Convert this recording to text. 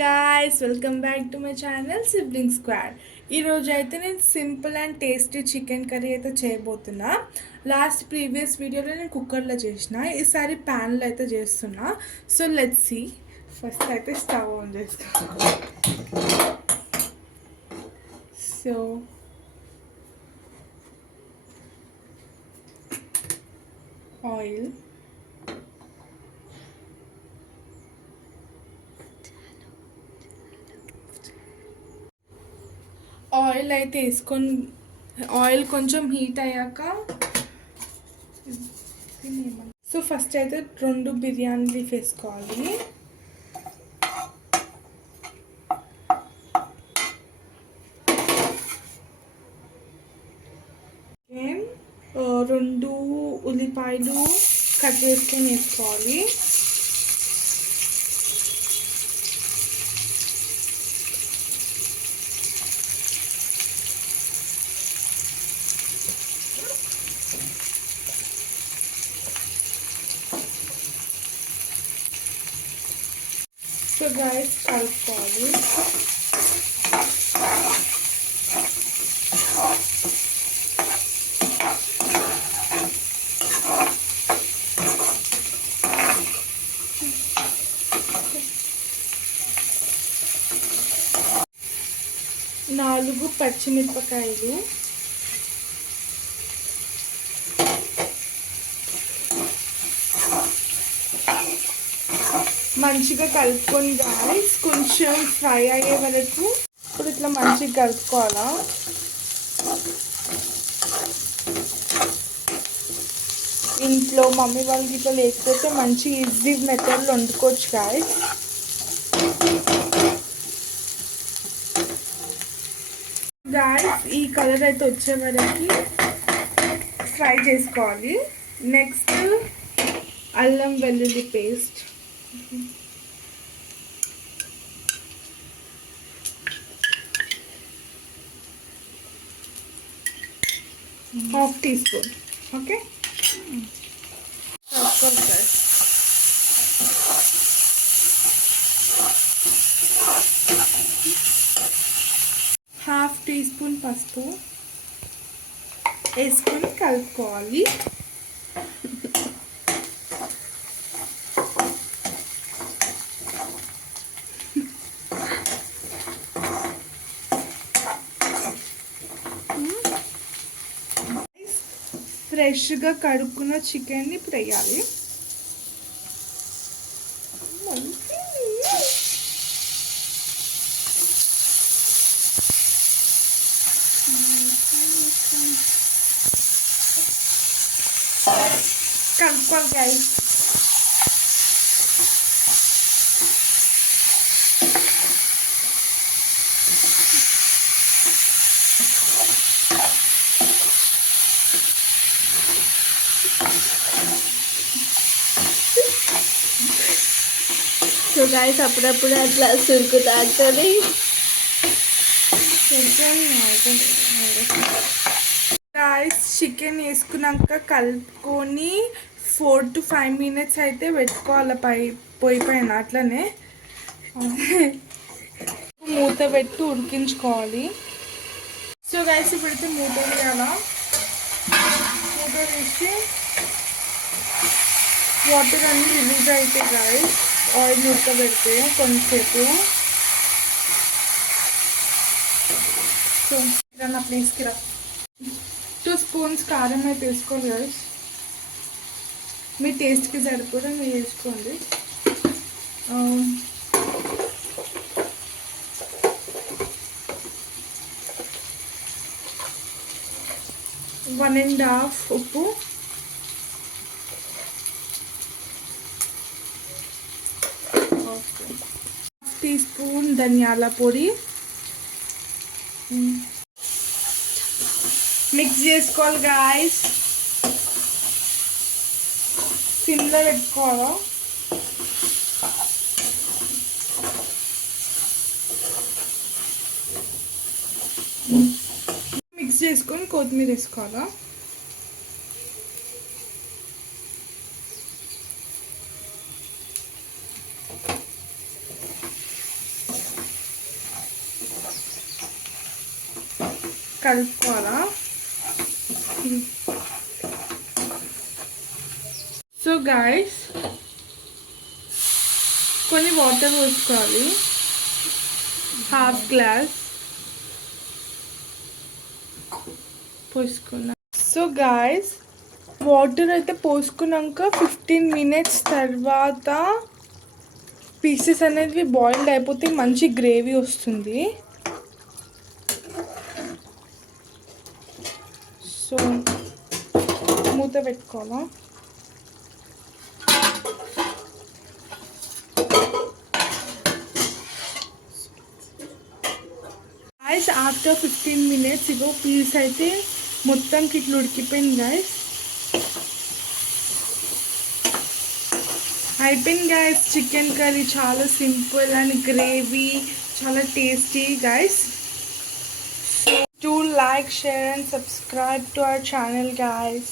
Guys welcome back to my channel sibling squad. ఈరోజు అయితే నేను simple and tasty chicken curry అయితే చేయబోతున్నా. ప్రీవియస్ వీడియోలో నేను కుక్కర్లో చేసిన, ఈసారి ప్యాన్లో అయితే చేస్తున్నా. So let's see. ఫస్ట్ అయితే స్టవ్ ఆన్ చేసుకోవాలి. సో ఆయిల్, ఆయిల్ అయితే వేసుకొని ఆయిల్ కొంచెం హీట్ అయ్యాక సో ఫస్ట్ అయితే 2 బిర్యానీ లీఫ్ వేసుకోవాలి. రెండు ఉల్లిపాయలు కట్ చేసుకొని వేసుకోవాలి. సో గైస్ కలుపుకోవాలి. నాలుగు పచ్చిమిరపకాయలు, మంచిగా కలుపుకొని గాయస్ కొంచెం ఫ్రై అయ్యే వరకు ఇప్పుడు ఇట్లా మంచిగా కలుపుకోవాలా. ఇంట్లో మమ్మీ వాళ్ళకి ఇట్లా లేకపోతే మంచి ఈజీ మెథడ్లో వండుకోవచ్చు గాయస్. ఈ కలర్ అయితే వచ్చే వరకు ఫ్రై చేసుకోవాలి. నెక్స్ట్ అల్లం వెల్లుల్లి paste, ½ teaspoon. Okay, ½ teaspoon పసుపు వేసుకొని కలుపుకోవాలి. ఫ్రెష్గా కడుక్కున్న చికెన్ని ఇప్పుడు వేయాలి. కలుపుకోవాలి గైస్. సో గైస్ అప్పుడప్పుడు అట్లా సురుకు తాగుతుంది. గైస్ చికెన్ వేసుకున్నాక కలుపుకొని 4 to 5 minutes అయితే పెట్టుకోవాలి పొయ్యి పైన. అట్లనే మూత పెట్టి ఉడికించుకోవాలి. సో గైస్ ఇప్పుడైతే మూత వేయాలా. మూత వేసి వాటర్ అన్నీ రిలీజ్ అయితే గైస్ ఆయిల్ ఉడకబెడితే కొంచెంసేపు. సో నా ప్లేస్కి రా. 2 స్పూన్స్ కారం అయితే వేసుకోవాలి గైస్. మీ టేస్ట్కి సరిపడా మీరు వేసుకోండి. 1½ ఉప్పు, ½ టీ స్పూన్ ధనియాల పొడి మిక్స్ చేసుకోవాలి గాయస్. సిమ్లో పెట్టుకోవాలా. మిక్స్ చేసుకొని కొత్తిమీర వేసుకోవాలా. కలుపుకోవాలా. సో గాయస్ కొన్ని వాటర్ పోసుకోవాలి, హాఫ్ గ్లాస్ పోసుకున్నా. సో గాయస్ వాటర్ అయితే పోసుకున్నాక 15 మినిట్స్ తర్వాత పీసెస్ అనేది బాయిల్డ్ అయిపోతే మంచి గ్రేవీ వస్తుంది. సో మూత పెట్టుకోవాలా. గాయస్ ఆఫ్టర్ 15 మినిట్స్ ఇగో పీస్ అయితే మొత్తంకి ఇట్లా ఉడికిపోయింది గాయస్. అయిపోయింది గాయస్ చికెన్ కర్రీ. చాలా సింపుల్ అండ్ గ్రేవీ, చాలా tasty guys. So do like, share and subscribe to our channel guys.